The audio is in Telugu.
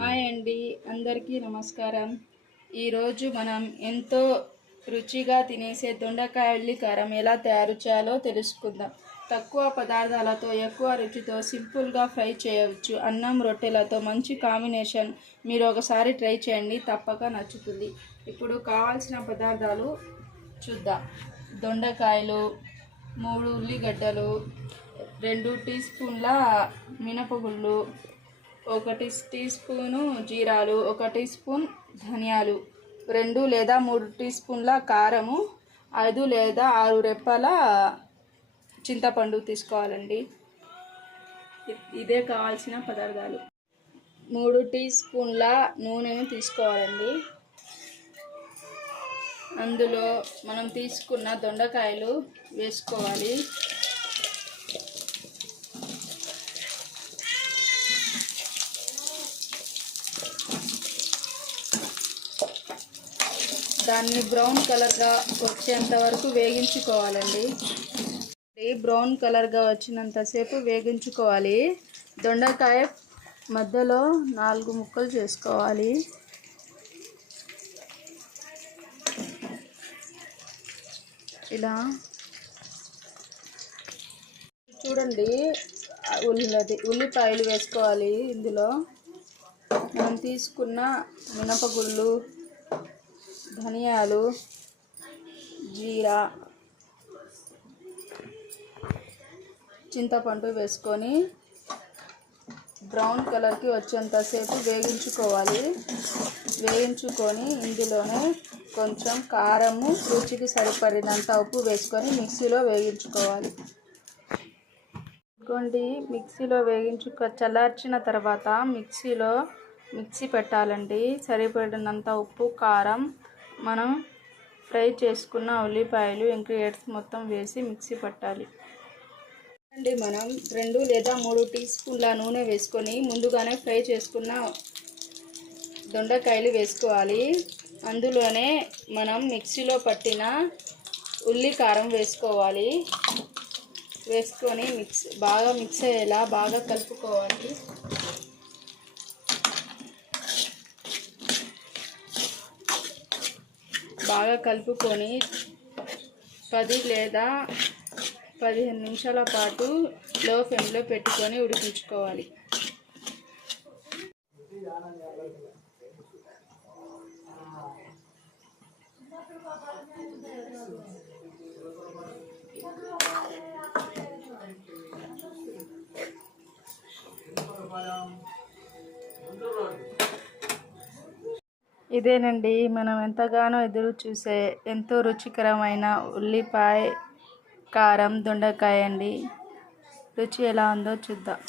హాయ్ అండి, అందరికీ నమస్కారం. ఈరోజు మనం ఎంతో రుచిగా తినేసే దొండకాయ ఉల్లికారం ఎలా తయారు చేయాలో తెలుసుకుందాం. తక్కువ పదార్థాలతో ఎక్కువ రుచితో సింపుల్గా ఫ్రై చేయవచ్చు. అన్నం రొట్టెలతో మంచి కాంబినేషన్. మీరు ఒకసారి ట్రై చేయండి, తప్పక నచ్చుతుంది. ఇప్పుడు కావాల్సిన పదార్థాలు చూద్దాం. దొండకాయలు, 3 ఉల్లిగడ్డలు, 2 టీ స్పూన్ల మినపగుళ్ళు, 1 టీ స్పూను జీరాలు, 1 టీ స్పూన్ ధనియాలు, 2 లేదా 3 టీ స్పూన్ల కారము, 5 లేదా 6 రెప్పల చింతపండు తీసుకోవాలండి. ఇదే కావాల్సిన పదార్థాలు. 3 టీ స్పూన్ల నూనెను తీసుకోవాలండి. అందులో మనం తీసుకున్న దొండకాయలు వేసుకోవాలి. దాన్ని బ్రౌన్ కలర్గా వచ్చేంత వరకు వేగించుకోవాలండి. బ్రౌన్ కలర్గా వచ్చినంతసేపు వేగించుకోవాలి. దొండకాయ మధ్యలో 4 ముక్కలు చేసుకోవాలి. ఇలా చూడండి. ఉల్లిపాయలు వేసుకోవాలి. ఇందులో మనం తీసుకున్న మినపగుళ్ళు, ధనియాలు, జీరా, చింతపండు వేసుకొని బ్రౌన్ కలర్కి వచ్చేంతసేపు వేగించుకోవాలి. వేయించుకొని ఇందులోనే కొంచెం కారము, రుచికి సరిపడినంత ఉప్పు వేసుకొని మిక్సీలో వేగించుకోవాలి. మిక్సీలో చల్లార్చిన తర్వాత మిక్సీ పెట్టాలండి. సరిపడినంత ఉప్పు, కారం, మనం ఫ్రై చేసుకున్న ఉల్లిపాయలు, ఇంగ్రీడియంట్స్ మొత్తం వేసి మిక్సీ పట్టాలి. మనం 2 లేదా 3 టీ స్పూన్ల నూనె వేసుకొని ముందుగానే ఫ్రై చేసుకున్న దొండకాయలు వేసుకోవాలి. అందులోనే మనం మిక్సీలో పట్టిన ఉల్లికారం వేసుకోవాలి. వేసుకొని బాగా మిక్స్ అయ్యేలా బాగా కలుపుకోవాలి. బాగా కలుపుకొని 10 లేదా 15 నిమిషాల పాటు లో ఫ్లేమ్లో పెట్టుకొని ఉడికించుకోవాలి. ఇదేనండి మనం ఎంతగానో ఎదురు చూసే ఎంతో రుచికరమైన ఉల్లిపాయ కారం దొండకాయ అండి. రుచి ఎలా ఉందో చూద్దాం.